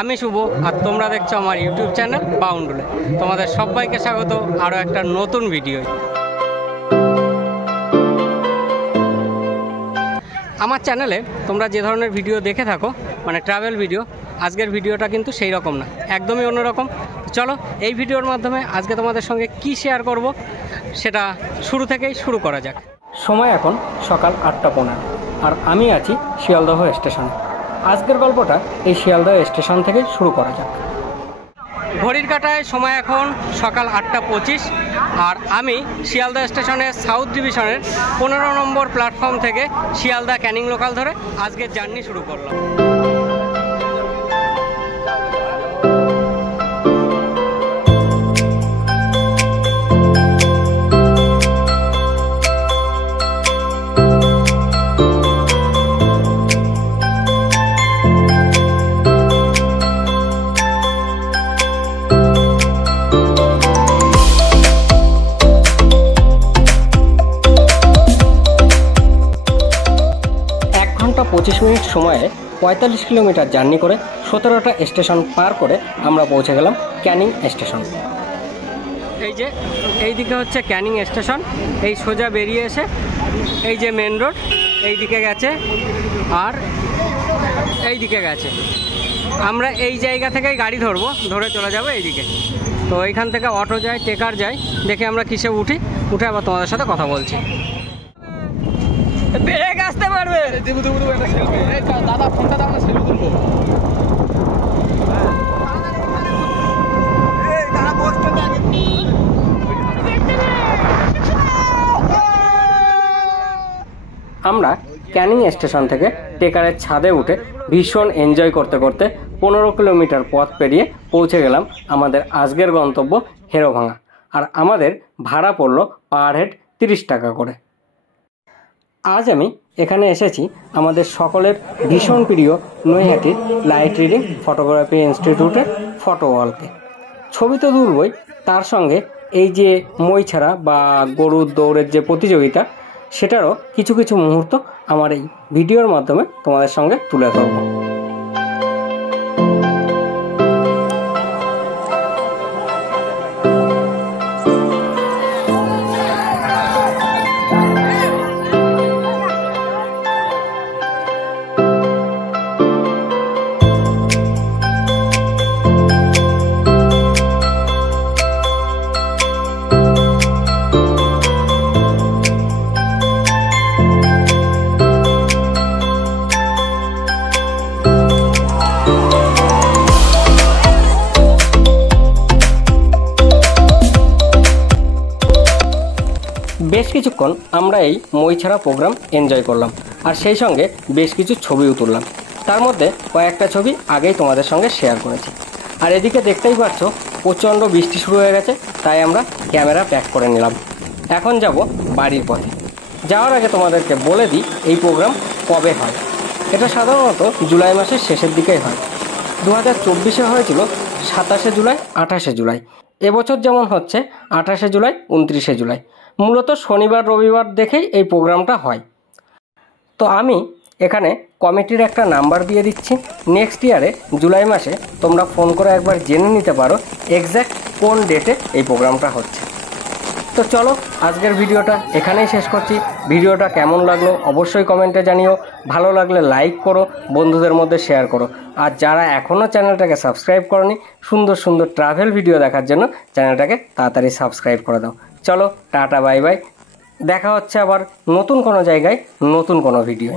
আমি শুভ, আর তোমরা দেখছো আমার ইউটিউব চ্যানেল বাউন্ডুলে। তোমাদের সবাইকে স্বাগত আরও একটা নতুন ভিডিও। আমার চ্যানেলে তোমরা যে ধরনের ভিডিও দেখে থাকো, মানে ট্রাভেল ভিডিও, আজকের ভিডিওটা কিন্তু সেই রকম না, একদমই অন্যরকম। চলো এই ভিডিওর মাধ্যমে আজকে তোমাদের সঙ্গে কি শেয়ার করব সেটা শুরু থেকেই শুরু করা যাক। সময় এখন সকাল 8:15 আর আমি আছি শিয়ালদহ স্টেশনে। আজকের গল্পটা এই শিয়ালদহ স্টেশন থেকে শুরু করা যাক। ঘড়ির কাঁটায় সময় এখন সকাল 8:25 আর আমি শিয়ালদহ স্টেশনের সাউথ ডিভিশনের 15 নম্বর প্ল্যাটফর্ম থেকে শিয়ালদহ ক্যানিং লোকাল ধরে আজকের জার্নি শুরু করলাম। ঘন্টা 25 মিনিট সময়ে 45 কিলোমিটার জার্নি করে 17টা স্টেশন পার করে আমরা পৌঁছে গেলাম ক্যানিং স্টেশন। এই যে এই দিকে হচ্ছে ক্যানিং স্টেশন, এই সোজা বেরিয়ে এসে এই যে মেন রোড এই দিকে গেছে আর এই দিকে গেছে। আমরা এই জায়গা থেকেই গাড়ি ধরে চলে যাব এইদিকে। তো এইখান থেকে অটো যায়, টেকার যায়, দেখে আমরা কিসে উঠে আবার তোমাদের সাথে কথা বলছি। ব্রেক আসতে পারবে দাদা, ফোনটা দাও না, সেলফি তুলবো। আমরা ক্যানিং স্টেশন থেকে টেকারের ছাদে উঠে ভীষণ এনজয় করতে করতে 15 কিলোমিটার পথ পেরিয়ে পৌঁছে গেলাম আমাদের আজকের গন্তব্য হেরোভাঙা। আর আমাদের ভাড়া পড়লো পার হেড 30 টাকা করে। আজ আমি এখানে এসেছি আমাদের সকলের ভীষণ প্রিয় নৈহাটির লাইট রিডিং ফটোগ্রাফি ইনস্টিটিউটের ফটো ওয়ালকে। ছবি তো দূরবই, তার সঙ্গে এই যে মই ছাড়া বা গরুর দৌড়ের যে প্রতিযোগিতা, সেটারও কিছু কিছু মুহূর্ত আমার এই ভিডিওর মাধ্যমে তোমাদের সঙ্গে তুলে ধরবো। বেশ কিছুক্ষণ আমরা এই মই ছাড়া প্রোগ্রাম এনজয় করলাম আর সেই সঙ্গে বেশ কিছু ছবিও তুললাম। তার মধ্যে কয়েকটা ছবি আগেই তোমাদের সঙ্গে শেয়ার করেছি। আর এদিকে দেখতেই পাচ্ছ প্রচণ্ড বৃষ্টি শুরু হয়ে গেছে, তাই আমরা ক্যামেরা প্যাক করে নিলাম। এখন যাব বাড়ির পথে। যাওয়ার আগে তোমাদেরকে বলে দিই এই প্রোগ্রাম কবে হয়। এটা সাধারণত জুলাই মাসের শেষের দিকেই হয়। 2024-এ হয়েছিল 27শে জুলাই, 28শে জুলাই। এবছর যেমন হচ্ছে 28শে জুলাই, 29শে জুলাই। মূলত শনিবার রবিবার দেখেই এই প্রোগ্রামটা হয়। তো আমি এখানে কমিটির একটা নাম্বার দিয়ে দিচ্ছি। নেক্সট ইয়ারে জুলাই মাসে তোমরা ফোন করে একবার জেনে নিতে পারো এক্স্যাক্ট কোন ডেটে এই প্রোগ্রামটা হচ্ছে। তো চলো আজকের ভিডিওটা এখানেই শেষ করছি। ভিডিওটা কেমন লাগলো অবশ্যই কমেন্টে জানিও। ভালো লাগলে লাইক করো, বন্ধুদের মধ্যে শেয়ার করো। আর যারা এখনও চ্যানেলটাকে সাবস্ক্রাইব করনি, সুন্দর সুন্দর ট্রাভেল ভিডিও দেখার জন্য চ্যানেলটাকে তাড়াতাড়ি সাবস্ক্রাইব করে দাও। চলো টাটা, বাই বাই। দেখা হচ্ছে আবার নতুন কোনো জায়গায় নতুন কোনো ভিডিও।